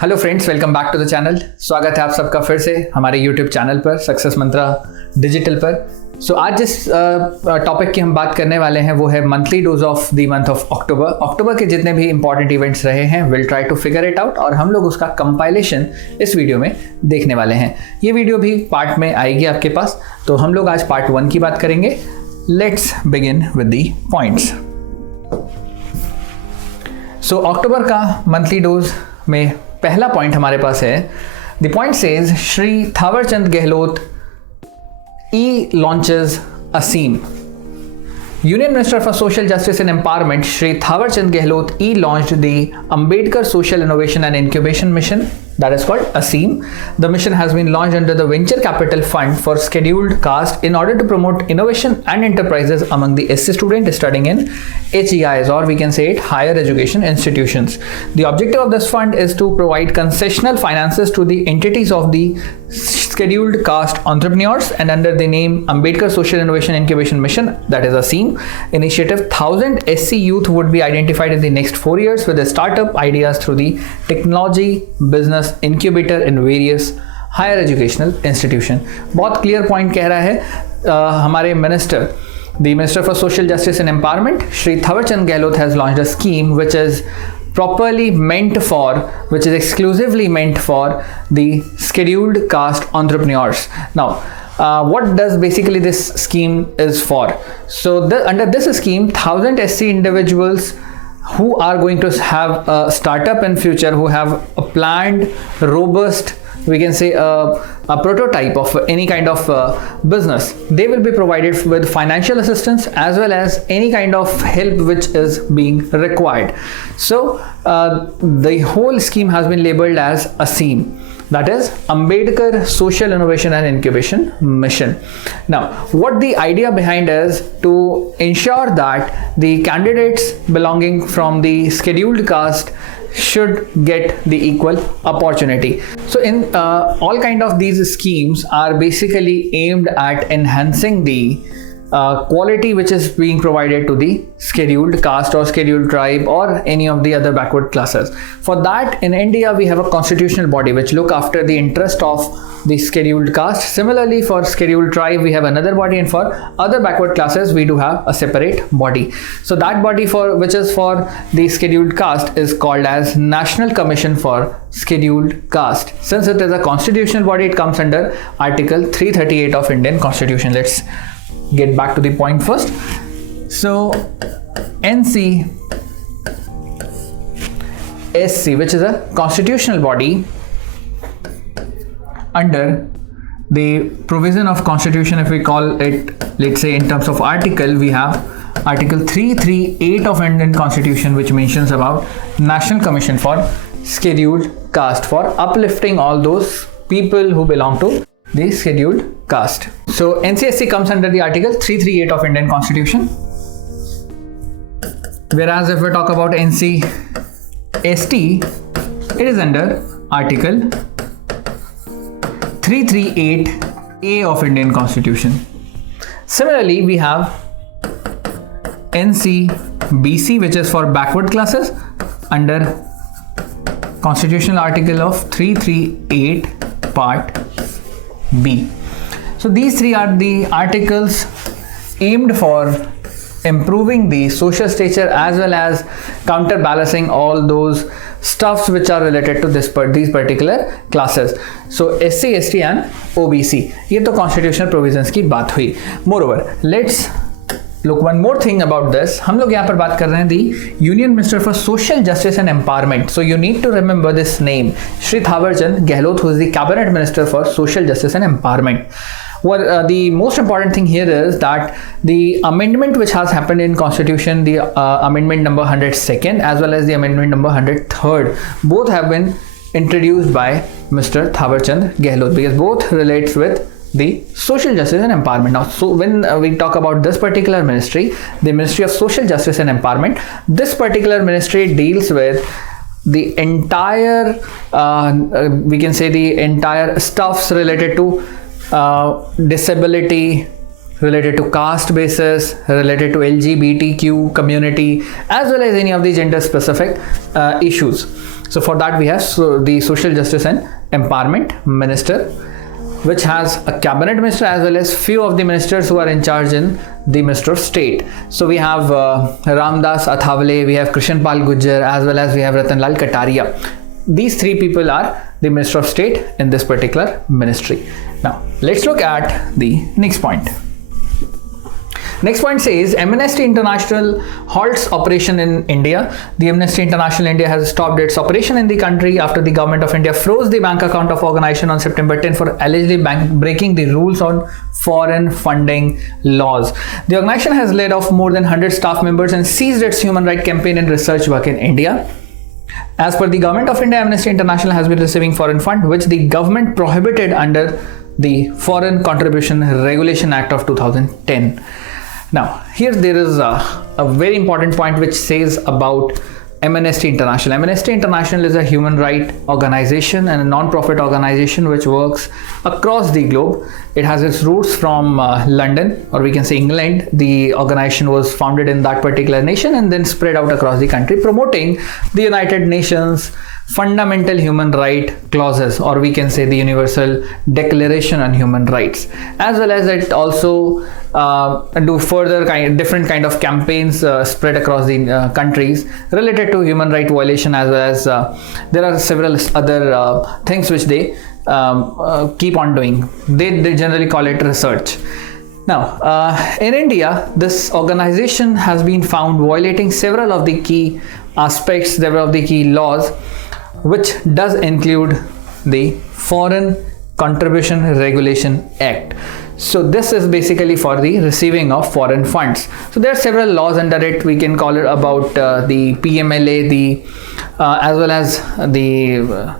Hello friends, welcome back to the channel. स्वागत है आप सबका फिर से हमारे यूट्यूब चैनल पर, सक्सेस मंत्रा डिजिटल पर। आज जिस टॉपिक की हम बात करने वाले हैं वो है monthly dose of the month of October. अक्टूबर के जितने भी इंपॉर्टेंट इवेंट्स रहे हैं, will try to figure it out और हम लोग उसका कंपाइलेशन इस वीडियो में देखने वाले हैं। ये वीडियो भी पार्ट में आएगी आपके पास, तो हम लोग आज पार्ट 1 की बात करेंगे। Let's begin with the points. So अक्टूबर का मंथली डोज में पहला पॉइंट हमारे पास है। The point says Shri Thawarchand Gehlot e launches a scheme. Union Minister for Social Justice and Empowerment Shri Thawarchand Gehlot launched the Ambedkar Social Innovation and Incubation Mission, that is called ASIM. The mission has been launched under the Venture Capital Fund for Scheduled Caste in order to promote innovation and enterprises among the SC students studying in HEIs, or we can say it higher education institutions. The objective of this fund is to provide concessional finances to the entities of the scheduled caste entrepreneurs, and under the name Ambedkar Social Innovation Incubation Mission, that is ASIM initiative, 1000 SC youth would be identified in the next 4 years with the startup ideas through the technology business incubator in various higher educational institution. बहुत clear point कह रहा है हमारे minister, the Minister for Social Justice and Empowerment, Shri Thawarchand Gehlot has launched a scheme which is exclusively meant for the scheduled caste entrepreneurs. Now, what does basically this scheme is for? So under this scheme, 1000 SC individuals who are going to have a startup in future, who have a planned, robust, we can say a prototype of any kind of business, they will be provided with financial assistance as well as any kind of help which is being required. So the whole scheme has been labeled as ASIM, that is Ambedkar Social Innovation and Incubation Mission. Now, what the idea behind is to ensure that the candidates belonging from the scheduled caste should get the equal opportunity. So in all kind of these schemes are basically aimed at enhancing the quality which is being provided to the scheduled caste or scheduled tribe or any of the other backward classes. For that, in India we have a constitutional body which look after the interest of the scheduled caste. Similarly, for scheduled tribe we have another body, and for other backward classes we do have a separate body. So that body which is for the scheduled caste is called as National Commission for Scheduled Caste. Since it is a constitutional body, it comes under Article 338 of Indian Constitution. Let's get back to the point first. So NCSC, which is a constitutional body under the provision of constitution, if we call it, let's say in terms of article, we have Article 338 of Indian Constitution, which mentions about National Commission for Scheduled Caste, for uplifting all those people who belong to the scheduled caste. So NCSC comes under the Article 338 of Indian Constitution, whereas if we talk about NCST, it is under Article 338A of Indian Constitution. Similarly, we have NCBC, which is for backward classes, under constitutional article of 338 part B. So these three are the articles aimed for improving the social stature as well as counterbalancing all those stuffs which are related to these particular classes. So SC, ST and OBC, ये तो constitutional provisions की बात हुई. Moreover, let's look one more thing about this. हम लोग यहाँ पर बात कर रहे हैं the Union Minister for Social Justice and Empowerment. So you need to remember this name, Shri Thawarchand Gehlot, who is the Cabinet Minister for Social Justice and Empowerment. Well, the most important thing here is that the amendment which has happened in Constitution, the amendment number 102nd as well as the amendment number 103rd, both have been introduced by Mr. Thawarchand Gehlot, because both relates with the social justice and empowerment. Now, so when we talk about this particular ministry, the Ministry of Social Justice and Empowerment, this particular ministry deals with the entire we can say the entire stuffs related to disability, related to caste basis, related to LGBTQ community, as well as any of the gender specific issues. So for that we have the Social Justice and Empowerment Minister, which has a cabinet minister as well as few of the ministers who are in charge in the Minister of State. So we have Ramdas Athawale, we have Krishan Pal Gujjar, as well as we have Ratanlal Kataria. These three people are the Minister of State in this particular ministry. Now let's look at the next point. Next point says MNST International halts operation in India. The Amnesty International India has stopped its operation in the country after the government of India froze the bank account of organization on September 10 for allegedly breaking the rules on foreign funding laws. The organization has laid off more than 100 staff members and ceased its human rights campaign and research work in India. As per the government of India, Amnesty International has been receiving foreign fund which the government prohibited under the Foreign Contribution Regulation Act of 2010. Now, here there is a very important point which says about MNST International. MNST International is a human rights organization and a non-profit organization which works across the globe. It has its roots from London, or we can say England. The organization was founded in that particular nation and then spread out across the country, promoting the United Nations fundamental human right clauses, or we can say the Universal Declaration on Human Rights, as well as it also do further different kind of campaigns spread across the countries related to human right violation, as well as there are several other things which they keep on doing. They generally call it research. Now, in India, this organization has been found violating several of the key aspects, several of the key laws, which does include the Foreign Contribution Regulation Act. So this is basically for the receiving of foreign funds. So there are several laws under it. We can call it about the PMLA, the as well as the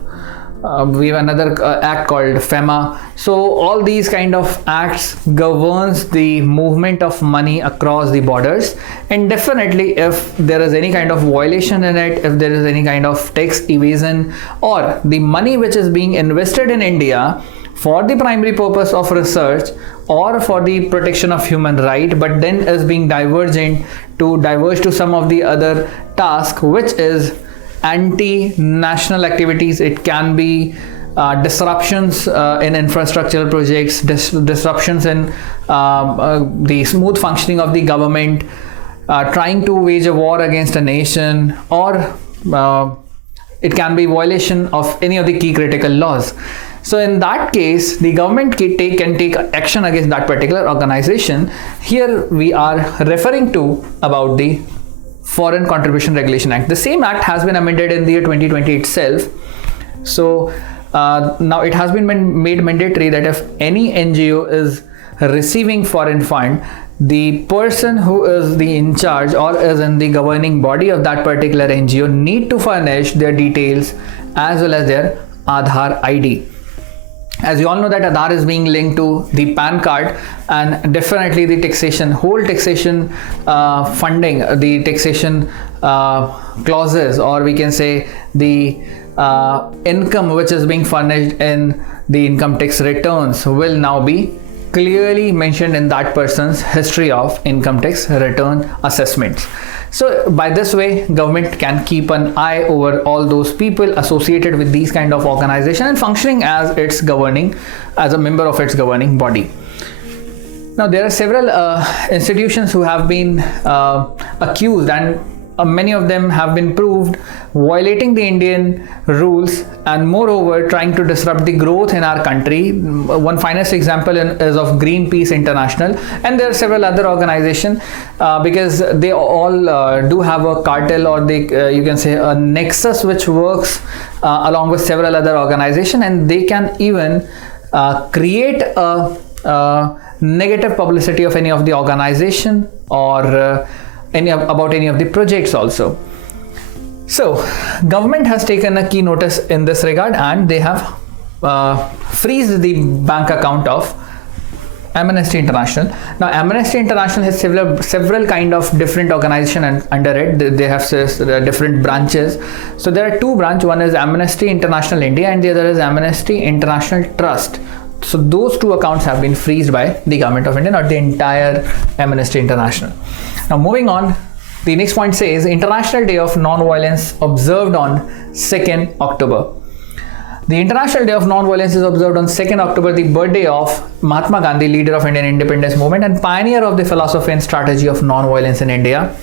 we have another act called FEMA. So all these kind of acts governs the movement of money across the borders, and definitely if there is any kind of violation in it, if there is any kind of tax evasion, or the money which is being invested in India for the primary purpose of research or for the protection of human right, but then is being diverged to some of the other task, which is anti-national activities. It can be disruptions in infrastructural projects, disruptions in the smooth functioning of the government, trying to wage a war against a nation, or it can be violation of any of the key critical laws. So in that case, the government can take action against that particular organization. Here we are referring to about the Foreign Contribution Regulation Act. The same act has been amended in the year 2020 itself. So now it has been made mandatory that if any NGO is receiving foreign fund, the person who is the in charge or is in the governing body of that particular NGO need to furnish their details as well as their Aadhaar ID. As you all know that Aadhaar is being linked to the PAN card, and definitely the whole taxation funding, the taxation clauses, or we can say the income which is being furnished in the income tax returns will now be clearly mentioned in that person's history of income tax return assessments. So by this way, government can keep an eye over all those people associated with these kind of organization and functioning as a member of its governing body. Now there are several institutions who have been accused, and many of them have been proved violating the Indian rules and moreover trying to disrupt the growth in our country. One finest example is of Greenpeace International, and there are several other organizations because they all do have a cartel, or you can say a nexus which works along with several other organizations, and they can even create a negative publicity of any of the organization or about any of the projects also. So government has taken a key notice in this regard, and they have freezed the bank account of MNST International. Now MNST International has several kind of different organizations under it. They have different branches. So there are two branches. One is MNST International India and the other is MNST International Trust. So those two accounts have been freezed by the government of India, not the entire MNST International. Now moving on, the next point says International Day of Non-Violence observed on 2nd October. The International Day of Non-Violence is observed on 2nd October, the birthday of Mahatma Gandhi, leader of Indian independence movement and pioneer of the philosophy and strategy of non-violence in India.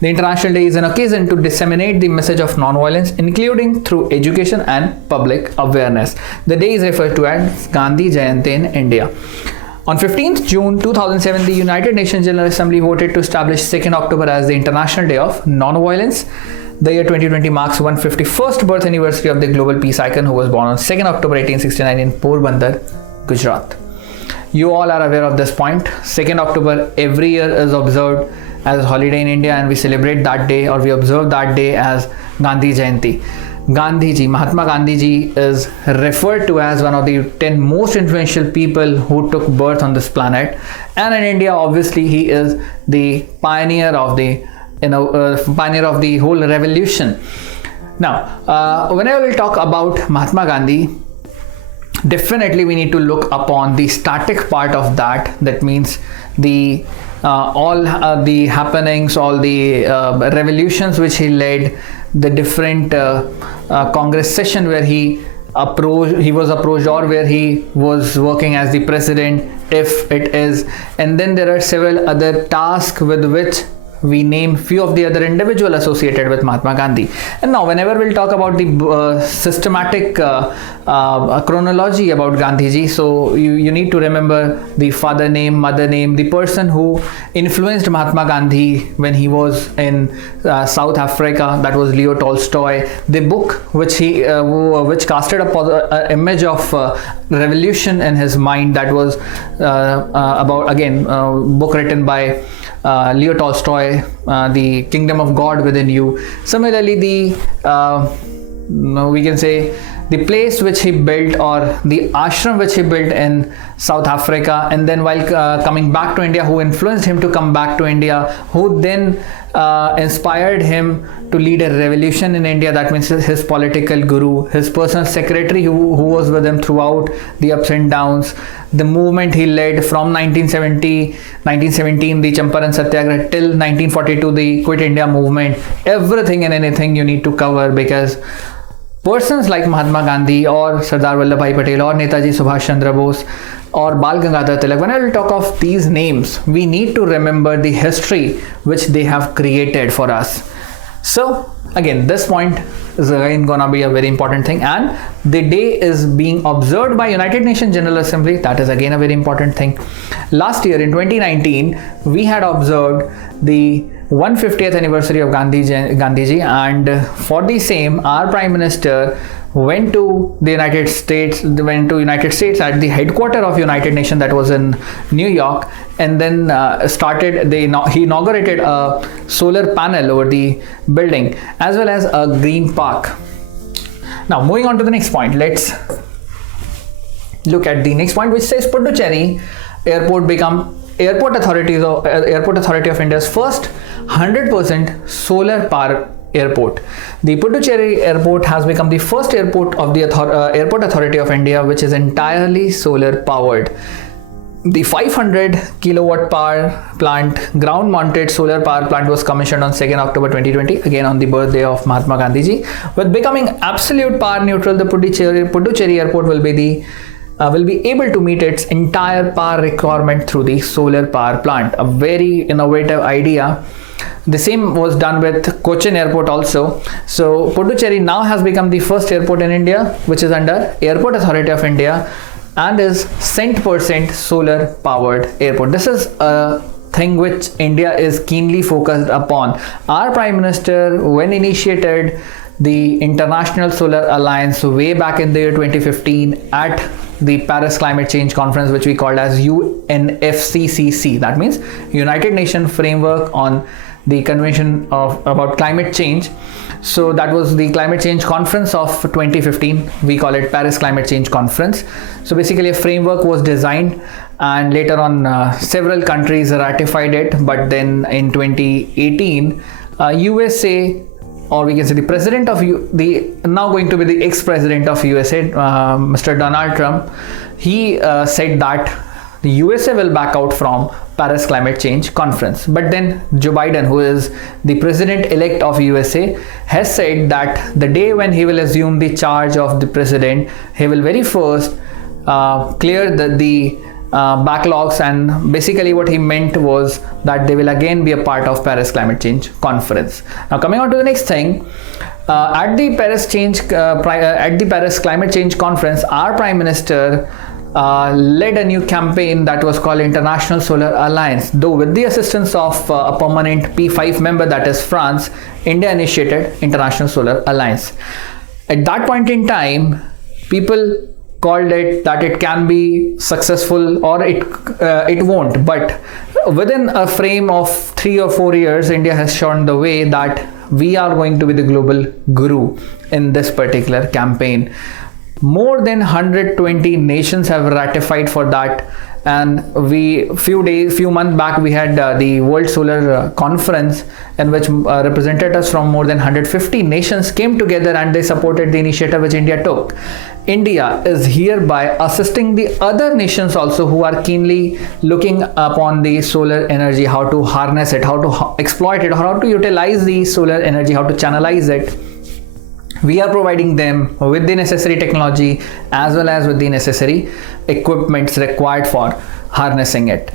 The International Day is an occasion to disseminate the message of non-violence, including through education and public awareness. The day is referred to as Gandhi Jayanti in India. On 15th June 2007, the United Nations General Assembly voted to establish 2nd October as the International Day of Non-Violence. The year 2020 marks 151st birth anniversary of the global peace icon who was born on 2nd October 1869 in Porbandar, Gujarat. You all are aware of this point. 2nd October every year is observed as a holiday in India, and we celebrate that day, or we observe that day, as Gandhi Jayanti. Gandhiji, Mahatma Gandhiji, is referred to as one of the 10 most influential people who took birth on this planet, and in India obviously he is the pioneer of the whole revolution. Now whenever we talk about Mahatma Gandhi, definitely we need to look upon the static part of that. That means the all the happenings, all the revolutions which he led, the different Congress session where he was approached, or where he was working as the president, if it is, and then there are several other tasks with which we name few of the other individuals associated with Mahatma Gandhi. And now whenever we'll talk about the systematic chronology about Gandhiji, so you need to remember the father name, mother name, the person who influenced Mahatma Gandhi when he was in South Africa, that was Leo Tolstoy. The book which casted a image of revolution in his mind, that was about, again, book written by Leo Tolstoy, The Kingdom of God Within You. Similarly, we can say the place which he built, or the ashram which he built in South Africa, and then while coming back to India, who influenced him to come back to India, who then inspired him to lead a revolution in India. That means his political guru, his personal secretary who was with him throughout the ups and downs, the movement he led from 1917, the Champaran Satyagraha, till 1942, the Quit India movement. Everything and anything you need to cover, because persons like Mahatma Gandhi or Sardar Vallabhbhai Patel or Netaji Subhash Chandra Bose or Bal Gangadhar Tilak, when I will talk of these names, we need to remember the history which they have created for us. So again, this point is again gonna be a very important thing, and the day is being observed by United Nations General Assembly. That is again a very important thing. Last year in 2019, we had observed the 150th anniversary of Gandhiji, and for the same, our Prime Minister went to the United States at the headquarters of United Nations, that was in New York, and then he inaugurated a solar panel over the building, as well as a green park. Now moving on to the next point, let's look at the next point, which says Puertocherry airport become Airport Authority of India's first 100% solar power airport. The Puertocherry airport has become the first airport of the Airport Authority of India which is entirely solar powered. The 500 kilowatt power plant, ground mounted solar power plant, was commissioned on 2nd October 2020, again on the birthday of Mahatma Gandhiji. With becoming absolute power neutral, the Puertocherry airport will be able to meet its entire power requirement through the solar power plant. A very innovative idea. The same was done with Cochin Airport also. So Puertocherry now has become the first airport in India which is under Airport Authority of India and is 100% solar powered airport. This is a thing which India is keenly focused upon. Our Prime Minister, when initiated the International Solar Alliance way back in the year 2015 at the Paris Climate Change Conference, which we called as UNFCCC, that means United Nations Framework on the Convention about Climate Change. So that was the Climate Change Conference of 2015. We call it Paris Climate Change Conference. So basically a framework was designed, and later on several countries ratified it. But then in 2018, USA or we can say the president of the now going to be the ex-president of USA, Mr. Donald Trump, he said that the USA will back out from Paris climate change conference. But then Joe Biden, who is the president-elect of USA, has said that the day when he will assume the charge of the president, he will very first clear the backlogs, and basically what he meant was that they will again be a part of Paris climate change conference. Now coming on to the next thing, at the Paris climate change conference, our Prime Minister led a new campaign that was called International Solar Alliance. Though with the assistance of a permanent P5 member, that is France, India initiated International Solar Alliance. At that point in time, people called it that it can be successful or it won't, but within a frame of 3 or 4 years, India has shown the way that we are going to be the global guru in this particular campaign. More than 120 nations have ratified for that, and few months back we had the World Solar Conference, in which representatives from more than 150 nations came together and they supported the initiative which India took. India is hereby assisting the other nations also who are keenly looking upon the solar energy, how to harness it, how to exploit it, how to utilize the solar energy, how to channelize it. We are providing them with the necessary technology as well as with the necessary equipments required for harnessing it.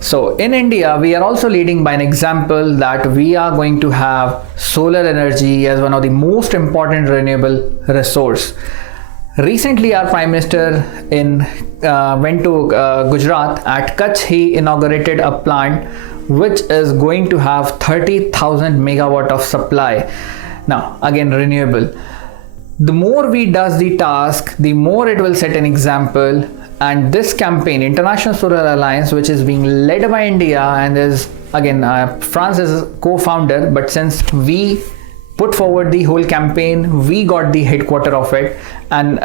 So in India, we are also leading by an example that we are going to have solar energy as one of the most important renewable resource. Recently, our Prime Minister went to Gujarat. At Kutch, he inaugurated a plant which is going to have 30,000 megawatt of supply. Now, again, renewable. The more we does the task, the more it will set an example. And this campaign, International Solar Alliance, which is being led by India and is again France is co-founder, but since we put forward the whole campaign, we got the headquarter of it, and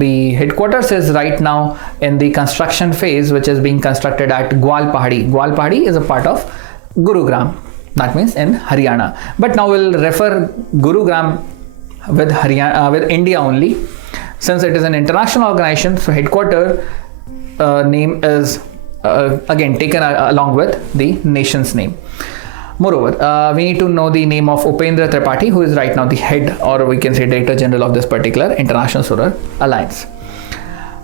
the headquarters is right now in the construction phase, which is being constructed at Gwal Pahadi. Gwal Pahadi is a part of Gurugram, that means in Haryana, but now we'll refer Gurugram with Haryana with India only, since it is an international organization. So headquarter name is again taken along with the nation's name. Moreover, we need to know the name of Upendra Tripathi, who is right now the head, or we can say Director General of this particular International Solar Alliance.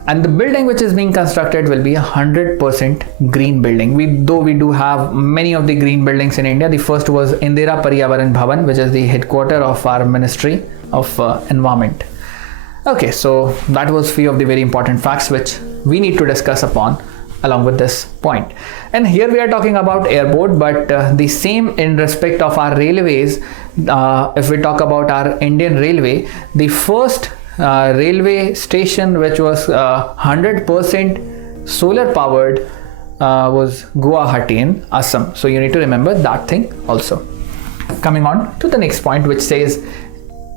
And the building which is being constructed will be 100% green building. Though we do have many of the green buildings in India. The first was Indira Paryavaran Bhavan, which is the headquarter of our Ministry of Environment. Okay, so that was few of the very important facts which we need to discuss upon along with this point. And here we are talking about airport, but the same in respect of our railways. If we talk about our Indian Railway, the first railway station which was 100% solar powered was Guwahati in Assam. So you need to remember that thing also. Coming on to the next point, which says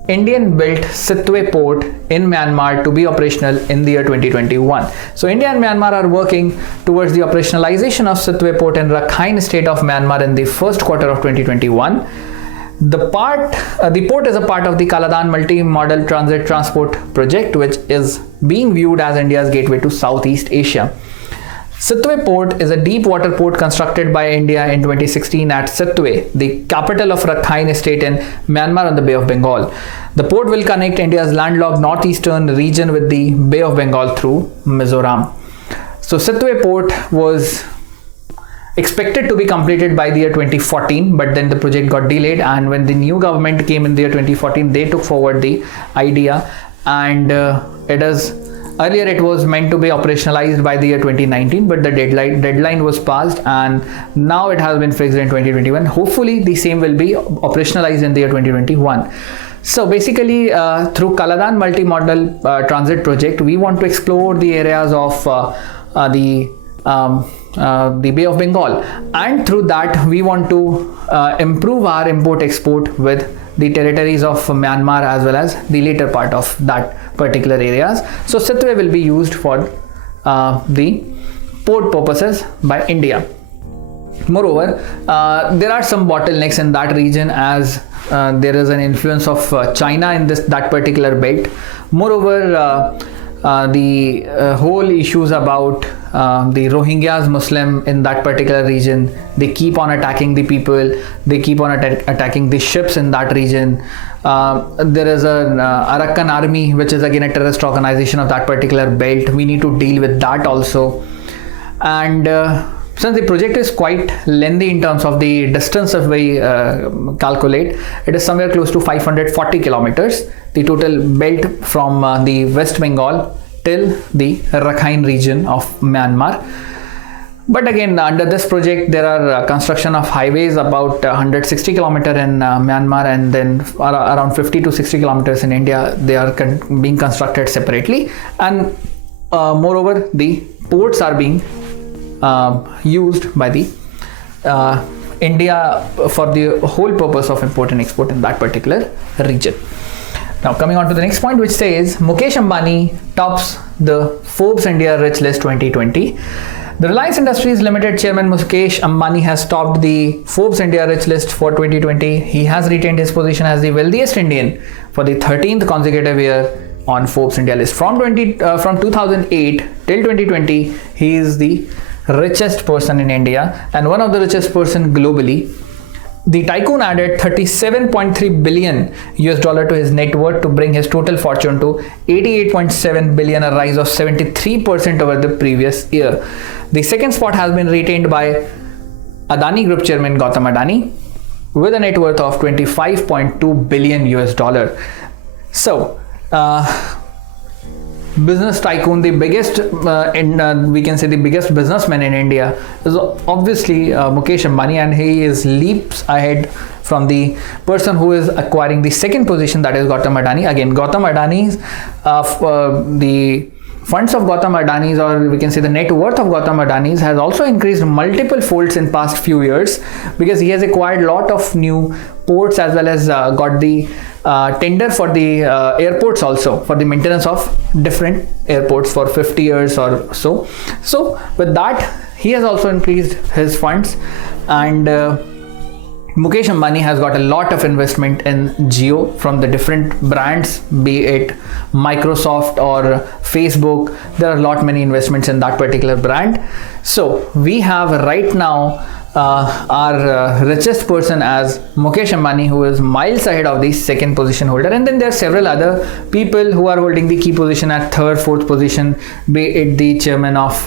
Indian built Sitwell port in Myanmar to be operational in the year 2021. So India and Myanmar are working towards the operationalization of Sitwell port in Rakhine state of Myanmar in the first quarter of 2021. The port is a part of the Kaladan multi-modal transit transport project, which is being viewed as India's gateway to Southeast Asia. Sitwell port is a deep water port constructed by India in 2016 at Sitwell, the capital of Rakhine state in Myanmar on the Bay of Bengal. The port will connect India's landlocked northeastern region with the Bay of Bengal through Mizoram. So Sitwell port was expected to be completed by the year 2014, but then the project got delayed, and when the new government came in the year 2014, they took forward the idea, and earlier it was meant to be operationalized by the year 2019, but the deadline was passed, and now it has been fixed in 2021. Hopefully the same will be operationalized in the year 2021. So basically through Kaladan multimodal transit project, we want to explore the areas of the Bay of Bengal, and through that we want to improve our import export with the territories of Myanmar as well as the later part of that particular areas. So Sitwell will be used for the port purposes by India. Moreover, there are some bottlenecks in that region, as there is an influence of China in that particular belt. Moreover, the whole issues about the Rohingyas Muslim in that particular region, they keep on attacking the people, they keep on attacking the ships in that region. There is an Arakan army, which is again a terrorist organization of that particular belt. We need to deal with that also. And since the project is quite lengthy in terms of the distance, if we calculate, it is somewhere close to 540 kilometers, the total belt from the West Bengal till the Rakhine region of Myanmar. But again, under this project, there are construction of highways about 160 kilometers in Myanmar, and then around 50 to 60 kilometers in India. They are being constructed separately, and moreover, the ports are being used by the India for the whole purpose of import and export in that particular region. Now coming on to the next point, which says Mukesh Ambani tops the Forbes India Rich List 2020. The Reliance Industries Limited chairman Mukesh Ambani has topped the Forbes India Rich List for 2020. He has retained his position as the wealthiest Indian for the 13th consecutive year on Forbes India list. From 2008 till 2020, he is the richest person in India and one of the richest person globally. The tycoon added $37.3 billion to his net worth to bring his total fortune to $88.7 billion, a rise of 73% over the previous year. The second spot has been retained by Adani Group chairman Gautam Adani with a net worth of $25.2 billion. So, business tycoon, the biggest we can say the biggest businessman in India is obviously Mukesh Ambani, and he is leaps ahead from the person who is acquiring the second position, that is Gautam Adani. Again, Gautam Adani's the funds of Gautam Adani's, or we can say the net worth of Gautam Adani's, has also increased multiple folds in past few years, because he has acquired lot of new ports as well as got the tender for the airports also, for the maintenance of different airports for 50 years or so. So with that, he has also increased his funds, and Mukesh Ambani has got a lot of investment in Jio from the different brands, be it Microsoft or Facebook. There are a lot many investments in that particular brand. So we have right now our richest person as Mukesh Ambani, who is miles ahead of the second position holder, and then there are several other people who are holding the key position at third, fourth position, be it the chairman of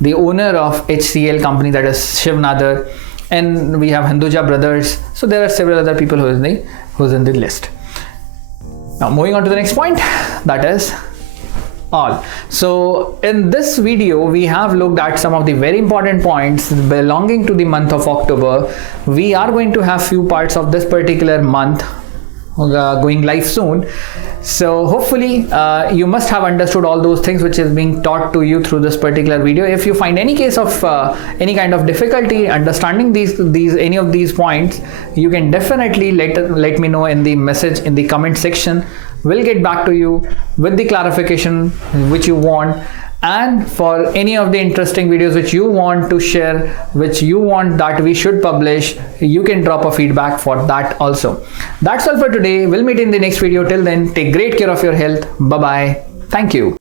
the owner of HCL company, that is Shiv Nadar, and we have Hinduja Brothers. So there are several other people who's in the list. Now moving on to the next point, that is all. So in this video, we have looked at some of the very important points belonging to the month of October. We are going to have few parts of this particular month going live soon. So hopefully you must have understood all those things which is being taught to you through this particular video. If you find any case of any kind of difficulty understanding any of these points, you can definitely let me know in the message in the comment section. We'll get back to you with the clarification which you want, and for any of the interesting videos which you want to share, which you want that we should publish, you can drop a feedback for that also. That's all for today. We'll meet in the next video. Till then, take great care of your health. Bye bye. Thank you.